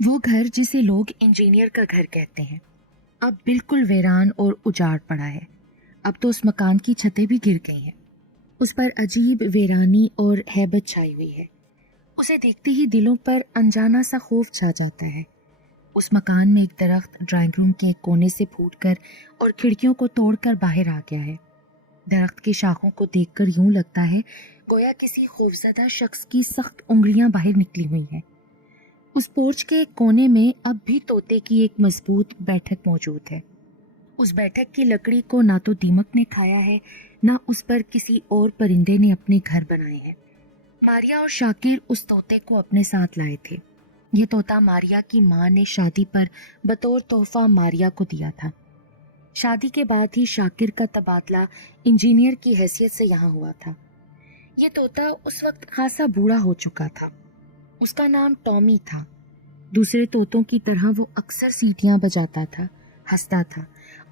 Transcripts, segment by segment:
وہ گھر जिसे लोग इंजीनियर का घर कहते हैं अब बिल्कुल वीरान और उजाड़ पड़ा है। अब तो उस मकान की छतें भी गिर गई हैं। उस पर अजीब वीरानी और हैबत छाई हुई है। उसे देखते ही दिलों पर अनजाना सा खौफ छा जाता है। उस मकान में एक दरख्त ड्राइंग रूम के एक कोने से फूटकर और खिड़कियों को तोड़कर बाहर आ गया है। दरख्त की शाखों को देखकर यूं लगता है गोया किसी खौफजदा शख्स की सख्त उंगलियां बाहर निकली हुई हैं। उस पोर्च के एक कोने में अब भी तोते की एक मजबूत बैठक मौजूद है। उस बैठक की लकड़ी को ना तो दीमक ने खाया है, ना उस पर किसी और परिंदे ने अपने घर बनाए हैं। मारिया और शाकिर उस तोते को अपने साथ लाए थे। ये तोता मारिया की माँ ने शादी पर बतौर तोहफा मारिया को दिया था। शादी के बाद ही शाकिर का तबादला इंजीनियर की हैसियत से यहाँ हुआ था। ये तोता उस वक्त खासा बूढ़ा हो चुका था। उसका नाम टॉमी था। दूसरे तोतों की तरह वो अक्सर सीटियां बजाता था, हंसता था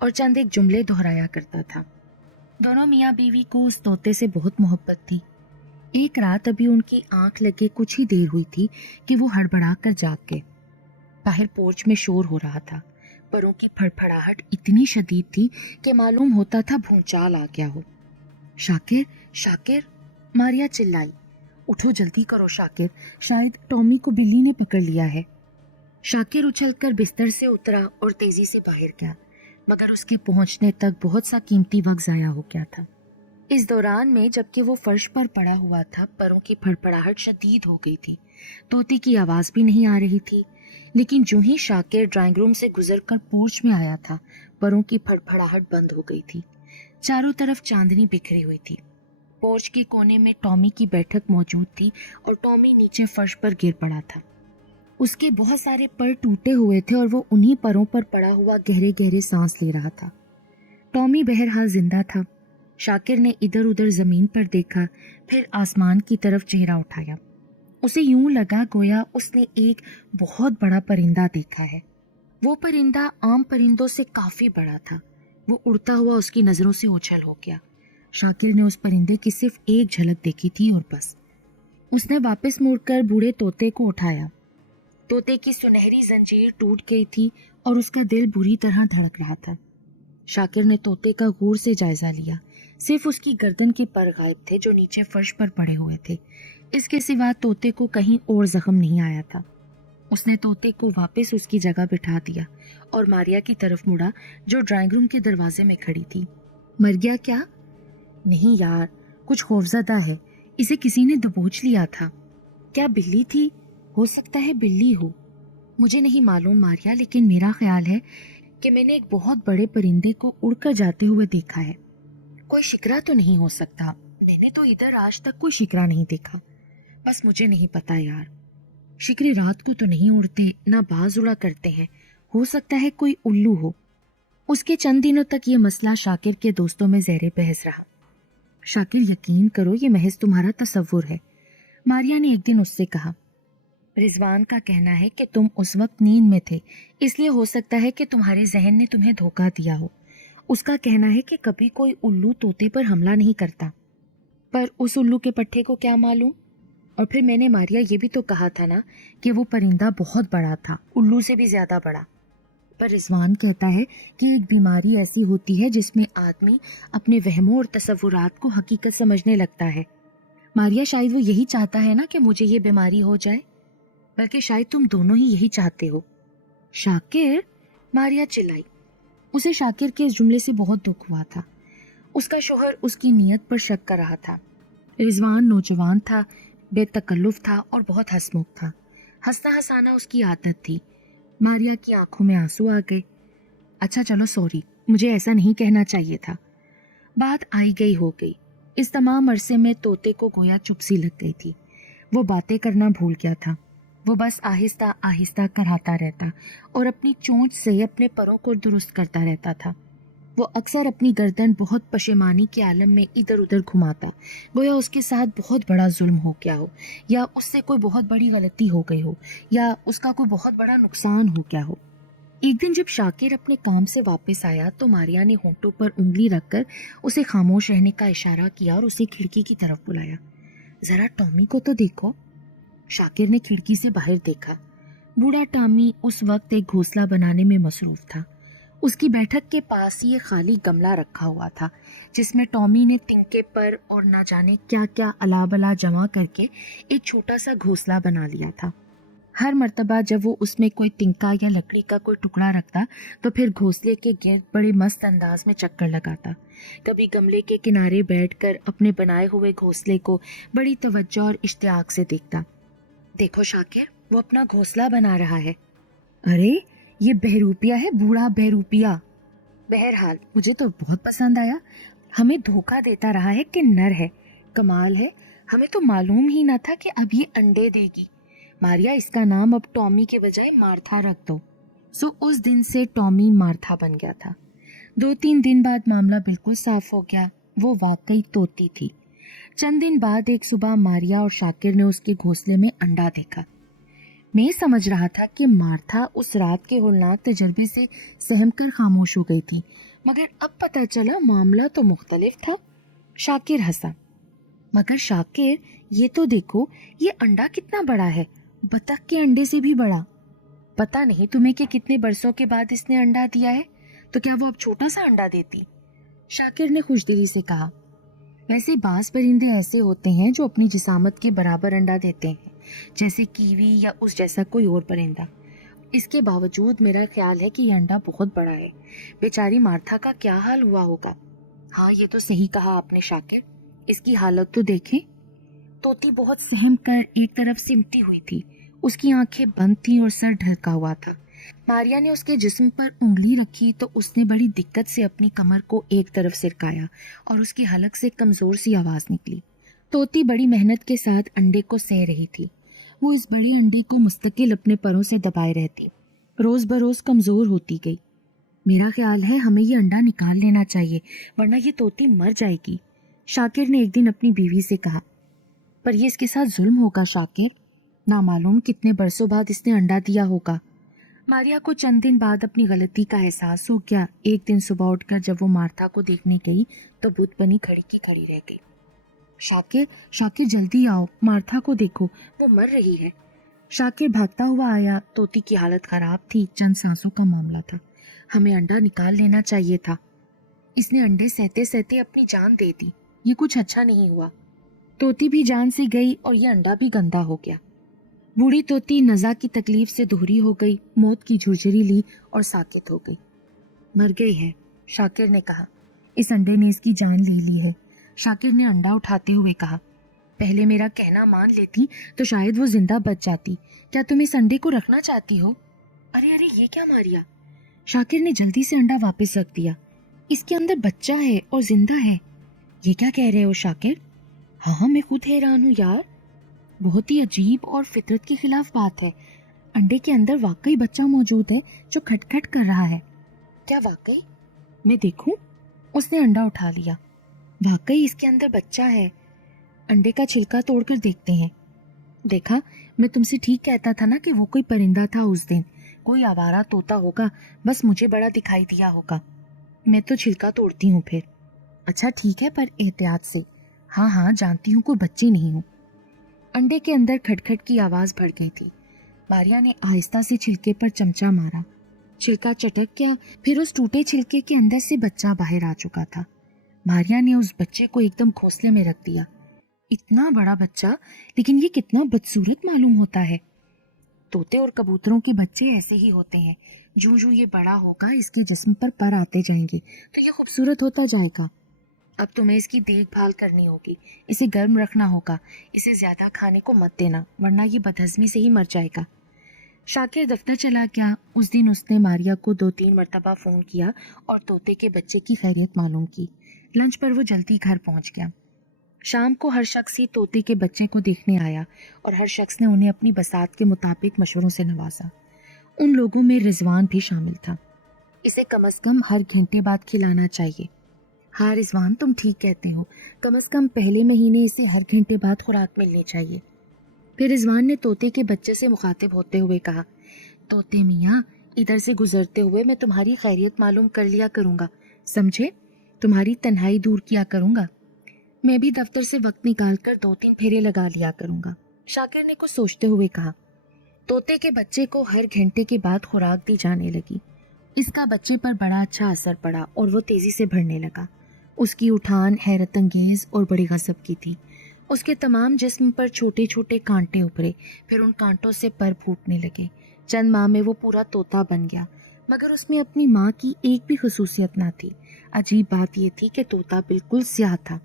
और चंद एक जुमले दोहराया करता था। दोनों मियाँ बीवी को उस तोते से बहुत मोहब्बत थी। एक रात अभी उनकी आंख लगे कुछ ही देर हुई थी कि वो हड़बड़ा कर जाग गए। बाहर पोर्च में शोर हो रहा था। परों की फड़फड़ाहट इतनी शदीद थी कि मालूम होता था भूचाल आ गया हो। शाकिर, शाकिर, मारिया चिल्लाई। उठो, जल्दी करो शाकिर, शायद टॉमी को बिल्ली ने पकड़ लिया है। शाकिर उछलकर बिस्तर से उतरा और तेजी से बाहर गया, मगर उसके पहुंचने तक बहुत सा कीमती वक्त जाया हो गया था। इस दौरान में जबकि वो फर्श पर पड़ा हुआ था, परों की फड़फड़ाहट शदीद हो गई थी। तोते की आवाज भी नहीं आ रही थी, लेकिन जो ही शाकिर ड्राइंग रूम से गुजरकर पोर्च में आया था, परों की फड़फड़ाहट बंद हो गई थी। चारों तरफ चांदनी बिखरी हुई थी। पोर्च के कोने में टॉमी की बैठक मौजूद थी और टॉमी नीचे फर्श पर गिर पड़ा था। उसके बहुत सारे पर टूटे हुए थे और वो उन्हीं परों पर पड़ा हुआ गहरे गहरे सांस ले रहा था। टॉमी बहरहाल जिंदा था। शाकिर ने इधर उधर जमीन पर देखा, फिर आसमान की तरफ चेहरा उठाया। उसे यूं लगा गोया उसने एक बहुत बड़ा परिंदा देखा है। वो परिंदा आम परिंदों से काफी बड़ा था। वो उड़ता हुआ उसकी नजरों से ओझल हो गया। शाकिर ने उस परिंदे की सिर्फ एक झलक देखी थी और बस। उसने वापस मुड़कर बूढ़े तोते को उठाया। तोते की सुनहरी जंजीर टूट गई थी और उसका दिल बुरी तरह धड़क रहा था। शाकिर ने तोते का गौर से जायजा लिया। सिर्फ उसकी गर्दन के पर गायब थे जो नीचे फर्श पर पड़े हुए थे। इसके सिवा तोते को कहीं और जख्म नहीं आया था। उसने तोते को वापस उसकी जगह बिठा दिया और मारिया की तरफ मुड़ा जो ड्राइंग रूम के दरवाजे में खड़ी थी। मर गया क्या? नहीं यार, कुछ खौफजदा है। इसे किसी ने दबोच लिया था। क्या बिल्ली थी? हो सकता है बिल्ली हो। मुझे नहीं मालूम मारिया, लेकिन मेरा ख्याल है कि मैंने एक बहुत बड़े परिंदे को उड़कर जाते हुए देखा है। कोई शिकरा तो नहीं हो सकता। मैंने तो इधर आज तक कोई शिकरा नहीं देखा। बस मुझे नहीं पता यार। शिकरे रात को तो नहीं उड़ते, ना बाज उड़ा करते हैं। हो सकता है कोई उल्लू हो। उसके चंद दिनों तक ये मसला शाकिर के दोस्तों में ज़ेरे बहस रहा। शाकिर, यकीन करो ये महज तुम्हारा तसव्वुर है, मारिया ने एक दिन उससे कहा। रिजवान का कहना है कि तुम उस वक्त नींद में थे, इसलिए हो सकता है कि तुम्हारे जहन ने तुम्हें धोखा दिया हो। उसका कहना है कि कभी कोई उल्लू तोते पर हमला नहीं करता। पर उस उल्लू के पट्टे को क्या मालूम? और फिर मैंने मारिया ये भी तो कहा था ना कि वो परिंदा बहुत बड़ा था, उल्लू से भी ज्यादा बड़ा। पर रिजवान कहता है कि एक बीमारी ऐसी होती है जिसमें आदमी अपने वहमों और तसव्वुरात को हकीकत समझने लगता है। मारिया, शायद वो यही चाहता है ना कि मुझे ये बीमारी हो जाए, बल्कि शायद तुम दोनों ही यही चाहते हो। शाकिर, मारिया चिल्लाई। उसे शाकिर के इस जुमले से बहुत दुख हुआ था। उसका शोहर उसकी नीयत पर शक कर रहा था। रिजवान नौजवान था, बेतकल्लुफ था और बहुत हंसमुख था। हंसना हंसाना उसकी आदत थी। मारिया की आंखों में आंसू आ गए। अच्छा चलो, सॉरी, मुझे ऐसा नहीं कहना चाहिए था। बात आई गई हो गई। इस तमाम अरसे में तोते को गोया चुप सी लग गई थी। वो बातें करना भूल गया था। वो बस आहिस्ता आहिस्ता कराता रहता और अपनी चोंच से अपने परों को दुरुस्त करता रहता था। वो अक्सर अपनी गर्दन बहुत पशेमानी के आलम में इधर उधर घुमाता, गोया उसके साथ बहुत बड़ा जुल्म हो गया हो, या उससे कोई बहुत बड़ी गलती हो गई हो, या उसका कोई बहुत बड़ा नुकसान हो गया हो। एक दिन जब शाकिर अपने काम से वापस आया तो मारिया ने होंठों पर उंगली रखकर उसे खामोश रहने का इशारा किया और उसे खिड़की की तरफ बुलाया। जरा टॉमी को तो देखो। शाकिर ने खिड़की से बाहर देखा। बूढ़ा टॉमी उस वक्त एक घोंसला बनाने में मसरूफ था। उसकी बैठक के पास ही एक खाली गमला रखा हुआ था जिसमें टॉमी ने तिनके पर और ना जाने क्या क्या अलाबला जमा करके एक छोटा सा घोंसला बना लिया था। हर मर्तबा जब वो उसमें कोई तिनका या लकड़ी का कोई टुकड़ा रखता तो फिर घोंसले के गिर्द बड़े मस्त अंदाज में चक्कर लगाता। कभी गमले के किनारे बैठकर अपने बनाए हुए घोंसले को बड़ी तवज्जो और इश्तियाक से देखता। देखो शाकिर, वो अपना घोंसला बना रहा है। अरे ये बहरूपिया है, बूढ़ा बहरूपिया। बहरहाल मुझे तो बहुत पसंद आया। हमें धोखा देता रहा है कि नर है। कमाल है, हमें तो मालूम ही ना था कि अब ये अंडे देगी। मारिया, इसका नाम अब टॉमी के बजाय मार्था रख दो। सो उस दिन से टॉमी मार्था बन गया था। 2-3 दिन बाद मामला बिल्कुल साफ हो गया। वो वाकई तोती थी। चंद दिन बाद एक सुबह मारिया और शाकिर ने उसके घोंसले में अंडा देखा। मैं समझ रहा था कि मार्था उस रात के होलनाक तजर्बे से सहमकर खामोश हो गई थी, मगर अब पता चला मामला तो मुख्तलिफ था। शाकिर हंसा। मगर शाकिर, ये तो देखो, ये अंडा कितना बड़ा है, बतख के अंडे से भी बड़ा। पता नहीं तुम्हें कि कितने बरसों के बाद इसने अंडा दिया है, तो क्या वो अब छोटा सा अंडा देती? शाकिर ने खुशदिली से कहा। वैसे बाज परिंदे ऐसे होते हैं जो अपनी जिसामत के बराबर अंडा देते हैं, जैसे कीवी या उस जैसा कोई और परिंदा। इसके बावजूद मेरा ख्याल है कि यह अंडा बहुत बड़ा है। बेचारी मार्था का क्या हाल हुआ होगा। हाँ, ये तो सही कहा आपने शाकिर, इसकी हालत तो देखें। तोती बहुत सहम कर एक तरफ सिमटी हुई थी। उसकी आंखें बंद थीं और सर ढका हुआ था। मारिया ने उसके जिस्म पर उंगली रखी तो उसने बड़ी दिक्कत से अपनी कमर को एक तरफ सिरकाया और उसकी हलक से कमजोर सी आवाज निकली। तोती बड़ी मेहनत के साथ अंडे को सह रही थी। वो इस बड़े अंडे को मुस्तकिल अपने परों से दबाए रहती। रोज बरोज कमजोर होती गई। मेरा ख्याल है हमें ये अंडा निकाल लेना चाहिए, वरना ये तोती मर जाएगी, शाकिर ने एक दिन अपनी बीवी से कहा। पर ये इसके साथ जुल्म होगा शाकिर, ना मालूम कितने बरसों बाद इसने अंडा दिया होगा। मारिया को चंद दिन बाद अपनी गलती का एहसास हो गया। एक दिन सुबह उठकर जब वो मार्था को देखने गई तो बुत बनी खड़ी की खड़ी रह गई। शाकिर, शाकिर जल्दी आओ, मार्था को देखो, वो मर रही है। शाकिर भागता हुआ आया। तोती की हालत खराब थी, चंद सांसों का मामला था। हमें अंडा निकाल लेना चाहिए था। इसने अंडे सहते सहते अपनी जान दे दी। ये कुछ अच्छा नहीं हुआ। तोती भी जान से गई और ये अंडा भी गंदा हो गया। बूढ़ी तोती नज़ा की तकलीफ से दोहरी हो गई, मौत की झुरझुरी ली और साकित हो गई। मर गई है, शाकिर ने कहा। इस अंडे ने इसकी जान ले ली है, शाकिर ने अंडा उठाते हुए कहा। पहले मेरा कहना मान लेती तो शायद वो जिंदा बच जाती। क्या तुम इस अंडे को रखना चाहती हो? अरे अरे, ये क्या मारिया? शाकिर ने जल्दी से अंडा वापस रख दिया। इसके अंदर बच्चा है और जिंदा है। ये क्या कह रहे हो शाकिर? हाँ, मैं खुद हैरान हूँ यार। बहुत ही अजीब और फितरत के खिलाफ बात है। अंडे के अंदर वाकई बच्चा मौजूद है जो खटखट कर रहा है। क्या वाकई? मैं देखूं? उसने अंडा उठा लिया। वाकई इसके अंदर बच्चा है। अंडे का छिलका तोड़कर देखते हैं। देखा, मैं तुमसे ठीक कहता था ना कि वो कोई परिंदा था उस दिन। कोई आवारा तोता होगा, बस मुझे बड़ा दिखाई दिया होगा। मैं तो छिलका तोड़ती हूँ फिर। अच्छा ठीक है, पर एहतियात से। हाँ हाँ, जानती हूँ कोई बच्ची नहीं हूँ। अंडे के अंदर खटखट की आवाज बढ़ गई थी। मारिया ने आहिस्ता से छिलके पर चमचा मारा। छिलका चटक गया, फिर उस टूटे छिलके के अंदर से बच्चा बाहर आ चुका था। मारिया ने उस बच्चे को एकदम घोंसले में रख दिया। इतना बड़ा बच्चा, लेकिन ये कितना बदसूरत मालूम होता है। तोते और कबूतरों के बच्चे ऐसे ही होते हैं। जूं जूं ये बड़ा होगा, इसके जिस्म पर पर आते जाएंगे तो ये खूबसूरत होता जाएगा। अब तुम्हें इसकी देखभाल करनी होगी, इसे गर्म रखना होगा, इसे ज्यादा खाने को मत देना, वरना ये बदहजमी से ही मर जाएगा। शाकिर दफ्तर चला गया। उस दिन उसने मारिया को 2-3 मरतबा फ़ोन किया और तोते के बच्चे की खैरियत मालूम की। लंच पर वो जल्दी घर पहुंच गया। शाम को हर शख्स ही तोते के बच्चे को देखने आया और हर शख्स ने उन्हें अपनी बसात के मुताबिक मशवरों से नवाजा। उन लोगों में रिजवान भी शामिल था। इसे कम से कम हर घंटे बाद खिलाना चाहिए। हाँ रिजवान, तुम ठीक कहते हो, कम से कम पहले महीने इसे हर घंटे बाद खुराक मिलनी चाहिए। फिर रिजवान ने तोते के बच्चे से मुखातिब होते हुए कहा, तोते मियाँ, इधर से गुजरते हुए मैं तुम्हारी खैरियत मालूम कर लिया करूँगा, समझे? तुम्हारी तन्हाई दूर किया करूँगा। मैं भी दफ्तर से वक्त निकाल कर 2-3 फेरे लगा लिया करूँगा। शाकिर ने कुछ सोचते हुए कहा। طوطے کے بچے کو ہر گھنٹے کے بعد خوراک دی جانے لگی۔ اس کا بچے پر بڑا اچھا اثر پڑا اور وہ تیزی سے بڑھنے لگا۔ اس کی اٹھان حیرت انگیز اور بڑی غضب کی تھی۔ اس کے تمام جسم پر چھوٹے چھوٹے کانٹے ابھرے، پھر ان کانٹوں سے پر پھوٹنے لگے۔ چند ماہ میں وہ پورا طوطا بن گیا، مگر اس میں اپنی ماں کی ایک بھی خصوصیت نہ تھی۔ عجیب بات یہ تھی کہ طوطا بالکل سیاہ تھا،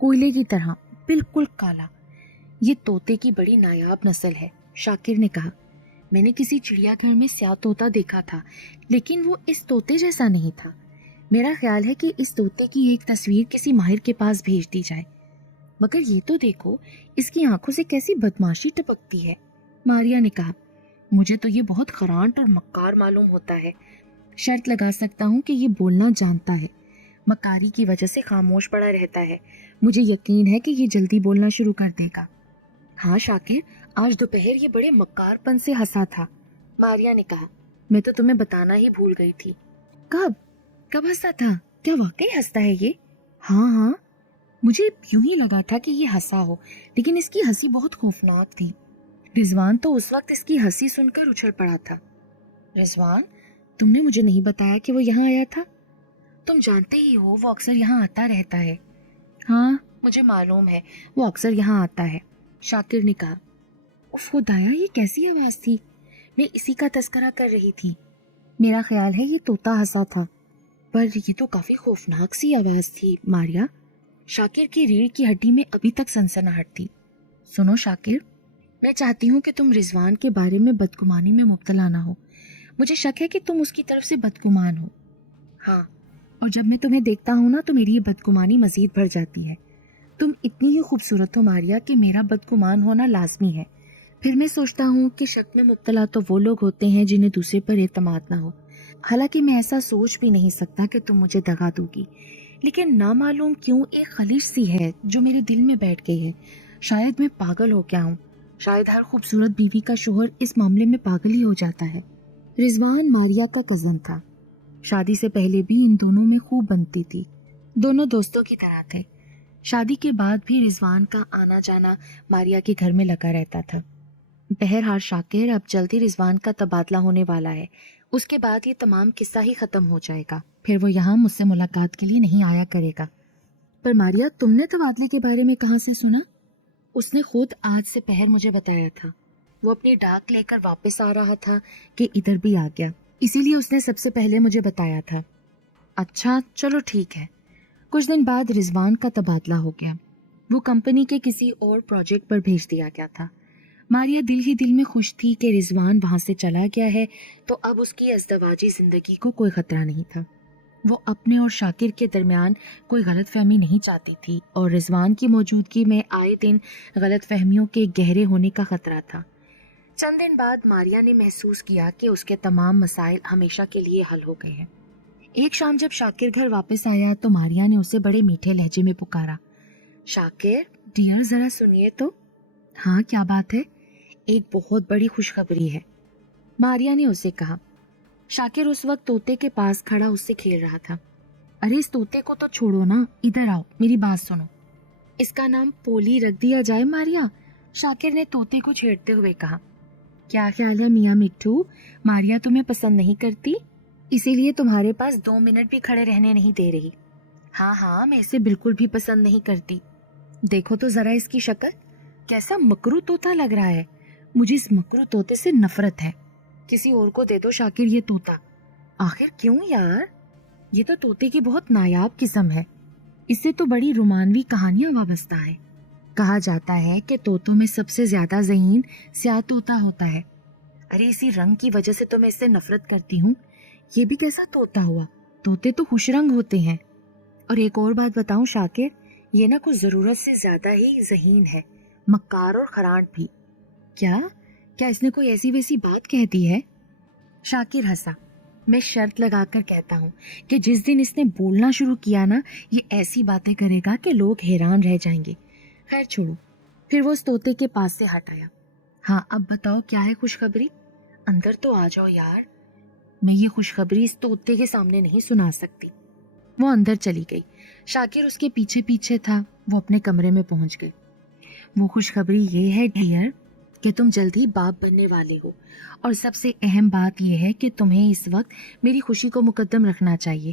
کوئلے کی طرح، بالکل کالا۔ یہ طوطے کی بڑی نایاب نسل ہے، شاکر نے کہا۔ میں نے کسی چڑیا گھر میں سیاہ طوطا دیکھا تھا، لیکن وہ اس طوطے جیسا نہیں تھا۔ میرا خیال ہے کہ اس طوطے کی ایک تصویر کسی ماہر کے پاس بھیج دی جائے۔ مگر یہ تو دیکھو، اس کی آنکھوں سے کیسی بدماشی ٹپکتی ہے، ماریا نے کہا۔ مجھے تو یہ بہت خرانٹ اور مکار معلوم ہوتا ہے۔ شرط لگا سکتا ہوں کہ یہ بولنا جانتا ہے، مکاری کی وجہ سے خاموش پڑا رہتا ہے۔ مجھے یقین ہے کہ یہ جلدی بولنا شروع کر دے گا۔ ہاں شاکر، آج دوپہر یہ بڑے مکار پن سے ہنسا تھا، ماریا نے کہا۔ میں تو تمہیں بتانا ہی بھول گئی تھی۔ کب ہنسا تھا؟ کیا واقعی ہنستا ہے یہ؟ ہاں، مجھے یوں ہی لگا تھا کہ یہ ہنسا ہو، لیکن اس کی ہنسی بہت خوفناک تھی۔ رضوان تو اس وقت اس کی ہنسی سن کر اچھل پڑا تھا۔ رضوان؟ تم نے مجھے نہیں بتایا کہ وہ یہاں آیا تھا؟ تم جانتے ہی ہو وہ اکثر یہاں آتا رہتا ہے۔ ہاں مجھے معلوم ہے، وہ اکثر یہاں آتا ہے، شاکر نے کہا۔ اف خدایا، یہ کیسی آواز تھی؟ میں اسی کا تذکرہ کر رہی تھی۔ میرا خیال ہے یہ طوطا ہنسا تھا، پر یہ تو کافی خوفناک سی آواز تھی، ماریا۔ شاکر کی ریڑھ کی ہڈی میں ابھی تک سنسناہٹ تھی۔ سنو شاکر، میں چاہتی ہوں کہ تم رضوان کے بارے میں بدگمانی میں مبتلا نہ ہو۔ مجھے شک ہے کہ تم اس کی طرف سے بدگمان ہو۔ ہاں، اور جب میں تمہیں دیکھتا ہوں نا تو میری یہ بدگمانی مزید بڑھ جاتی ہے۔ تم اتنی ہی خوبصورت ہو ماریا کہ میرا بدگمان ہونا لازمی ہے۔ پھر میں سوچتا ہوں کہ شک میں مبتلا تو وہ لوگ ہوتے ہیں جنہیں دوسرے پر اعتماد نہ ہو۔ حالانکہ میں ایسا سوچ بھی نہیں سکتا کہ تم مجھے دغا دو گی، لیکن نامعلوم کیوں ایک خلیش سی ہے جو میرے دل میں بیٹھ گئی ہے۔ شاید میں پاگل ہو گیا ہوں، شاید ہر خوبصورت بیوی کا شوہر اس معاملے میں پاگل ہی ہو جاتا ہے۔ رضوان ماریا کا کزن تھا۔ شادی سے پہلے بھی ان دونوں میں خوب بنتی تھی، دونوں دوستوں کی طرح تھے۔ شادی کے بعد بھی رضوان کا آنا جانا ماریا کے گھر میں لگا رہتا تھا۔ بہرحال شاکر، اب جلدی رضوان کا تبادلہ ہونے والا ہے، اس کے بعد یہ تمام قصہ ہی ختم ہو جائے گا، پھر وہ یہاں مجھ سے ملاقات کے لیے نہیں آیا کرے گا۔ پر ماریا، تم نے تبادلے کے بارے میں کہاں سے سنا؟ اس نے خود آج سے پہر مجھے بتایا تھا۔ وہ اپنی ڈاک لے کر واپس آ رہا تھا کہ ادھر بھی آ گیا، اسی لیے اس نے سب سے پہلے مجھے بتایا تھا۔ اچھا چلو ٹھیک ہے۔ کچھ دن بعد رضوان کا تبادلہ ہو گیا، وہ کمپنی کے کسی اور پروجیکٹ پر بھیج دیا گیا تھا۔ ماریا دل ہی دل میں خوش تھی کہ رضوان وہاں سے چلا گیا ہے تو اب اس کی ازدواجی زندگی کو کوئی خطرہ نہیں تھا۔ وہ اپنے اور شاکر کے درمیان کوئی غلط فہمی نہیں چاہتی تھی، اور رضوان کی موجودگی میں آئے دن غلط فہمیوں کے گہرے ہونے کا خطرہ تھا۔ چند دن بعد ماریا نے محسوس کیا کہ اس کے تمام مسائل ہمیشہ کے لیے حل ہو گئے ہیں۔ ایک شام جب شاکر گھر واپس آیا تو ماریا نے اسے بڑے میٹھے لہجے میں پکارا۔ شاکر ڈیئر، ذرا سنیے تو۔ ہاں کیا بات ہے؟ ایک بہت بڑی خوشخبری ہے، ماریا نے اسے کہا۔ شاکر اس وقت طوطے کے پاس کھڑا اس سے کھیل رہا تھا۔ ارے اس طوطے کو تو چھوڑو نا، ادھر آؤ، میری بات سنو۔ اس کا نام پولی رکھ دیا جائے ماریا، شاکر نے طوطے کو چھیڑتے ہوئے کہا۔ کیا خیال ہے میاں مٹھو، ماریا تمہیں پسند نہیں کرتی، اسی لیے تمہارے پاس 2 منٹ بھی کھڑے رہنے نہیں دے رہی۔ ہاں میں اسے بالکل بھی پسند نہیں کرتی۔ دیکھو تو ذرا اس کی شکل، کیسا مکرو طوطا لگ رہا ہے۔ مجھے اس مکرو طوطے سے نفرت ہے۔ کسی اور کو دے دو شاکر یہ طوطا۔ آخر کیوں یار؟ یہ تو طوطے کی بہت نایاب قسم ہے، اس سے تو بڑی رومانوی کہانیاں وابستہ ہیں۔ کہا جاتا ہے کہ طوطوں میں سب سے زیادہ ذہین سیاہ طوطا ہوتا ہے۔ ارے اسی رنگ کی وجہ سے تو میں اس سے نفرت کرتی ہوں۔ یہ بھی کیسا طوطا ہوا؟ طوطے تو خوش رنگ ہوتے ہیں۔ اور ایک اور بات بتاؤں شاکر، یہ نہ کچھ ضرورت سے زیادہ ہی ذہین ہے، مکار اور خرانٹ بھی۔ کیا اس نے کوئی ایسی ویسی بات کہہ دی ہے؟ شاکر ہنسا۔ میں شرط لگا کر کہتا ہوں کہ جس دن اس نے بولنا شروع کیا نا، یہ ایسی باتیں کرے گا کہ لوگ حیران رہ جائیں گے۔ خیر چھوڑو۔ پھر وہ اس طوطے کے پاس سے ہٹ آیا۔ ہاں اب بتاؤ کیا ہے خوشخبری؟ اندر تو آ جاؤ یار، میں یہ خوشخبری اس طوطے کے سامنے نہیں سنا سکتی۔ وہ اندر چلی گئی، شاکر اس کے پیچھے پیچھے تھا۔ وہ اپنے کمرے میں پہنچ گئے۔ وہ خوشخبری یہ ہے ڈیئر کہ تم جلد ہی باپ بننے والے ہو، اور سب سے اہم بات یہ ہے کہ تمہیں اس وقت میری خوشی کو مقدم رکھنا چاہیے۔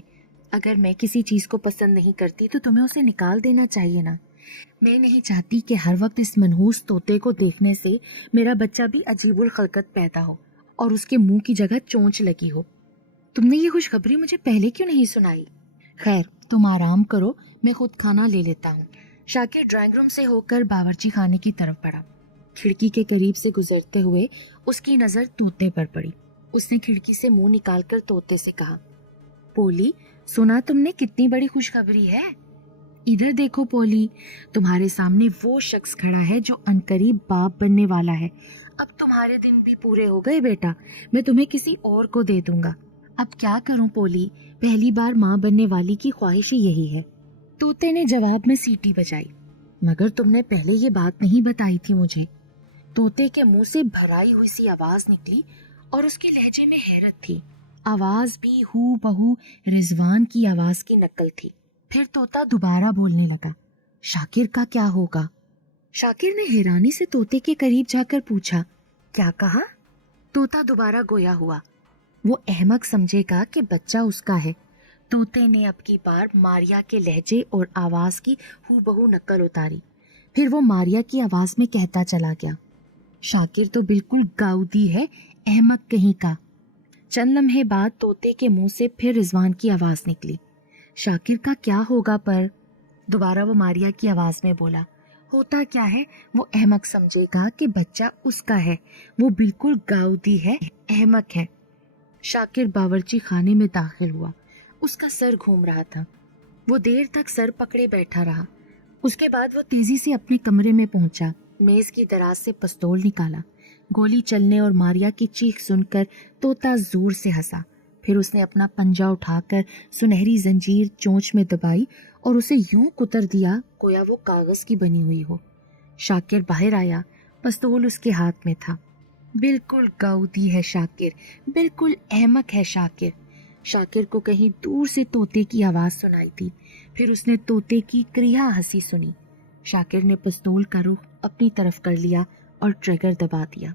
اگر میں کسی چیز کو پسند نہیں کرتی تو تمہیں اسے نکال دینا چاہیے نا۔ میں نہیں چاہتی کہ ہر وقت اس منحوس طوطے کو دیکھنے سے میرا بچہ بھی عجیب الخلقت پیدا ہو اور اس کے منہ کی جگہ چونچ لگی ہو۔ تم نے یہ خوشخبری مجھے پہلے کیوں نہیں سنائی؟ خیر، تم آرام کرو، میں خود کھانا لے لیتا ہوں۔ شاکر ڈرائنگ روم سے ہو کر باورچی خانے کی طرف بڑھا۔ کھڑکی کے قریب سے گزرتے ہوئے اس کی نظر طوطے پر پڑی۔ اس نے کھڑکی سے منہ نکال کر طوطے سے کہا، پولی، سنا تم نے کتنی بڑی خوشخبری ہے؟ ادھر دیکھو پولی، تمہارے سامنے وہ شخص کھڑا ہے جو عنقریب باپ بننے والا ہے۔ اب تمہارے دن بھی پورے ہو گئے بیٹا، میں تمہیں کسی اور کو دے دوں گا۔ اب کیا کروں پولی، پہلی بار ماں بننے والی کی خواہش ہی یہی ہے۔ طوطے نے جواب میں سیٹی بجائی، مگر تم نے پہلے یہ بات نہیں بتائی تھی مجھے۔ طوطے کے منہ سے بھرائی ہوئی سی آواز نکلی اور اس کے لہجے میں حیرت تھی۔ آواز بھی ہو بہو رضوان کی آواز کی نقل تھی۔ پھر طوطا دوبارہ بولنے لگا، شاکر کا کیا ہوگا؟ شاکر نے حیرانی سے طوطے کے قریب جا کر پوچھا، کیا کہا؟ طوطا دوبارہ گویا ہوا، وہ احمق سمجھے گا کہ بچہ اس کا ہے۔ طوطے نے اب کی بار ماریا کے لہجے اور آواز کی ہو بہو نقل اتاری۔ پھر وہ ماریا کی آواز میں کہتا چلا گیا، شاکر تو بالکل گاؤدی ہے، احمق کہیں کا۔ چند لمحے بعد طوطے کے منہ سے پھر رضوان کی آواز نکلی، شاکر کا کیا ہوگا پر؟ دوبارہ وہ ماریا کی آواز میں بولا، ہوتا کیا ہے، وہ احمق سمجھے گا کہ بچہ اس کا ہے، وہ بالکل گاؤدی ہے، احمق ہے۔ شاکر باورچی خانے میں داخل ہوا۔ اس کا سر گھوم رہا تھا۔ وہ دیر تک سر پکڑے بیٹھا رہا۔ اس کے بعد وہ تیزی سے اپنے کمرے میں پہنچا، میز کی دراز سے پستول نکالا۔ گولی چلنے اور ماریا کی چیخ سن کر طوطا زور سے ہنسا۔ پھر اس نے اپنا پنجہ اٹھا کر سنہری زنجیر چونچ میں دبائی اور اسے یوں کتر دیا گویا وہ کاغذ کی بنی ہوئی ہو۔ شاکر باہر آیا، پستول اس کے ہاتھ میں تھا۔ بالکل گاؤدی ہے شاکر، بالکل احمق ہے شاکر۔ شاکر کو کہیں دور سے طوطے کی آواز سنائی تھی۔ پھر اس نے طوطے کی کریہا ہنسی سنی۔ شاکر نے پستول کا رخ اپنی طرف کر لیا اور ٹریگر دبا دیا۔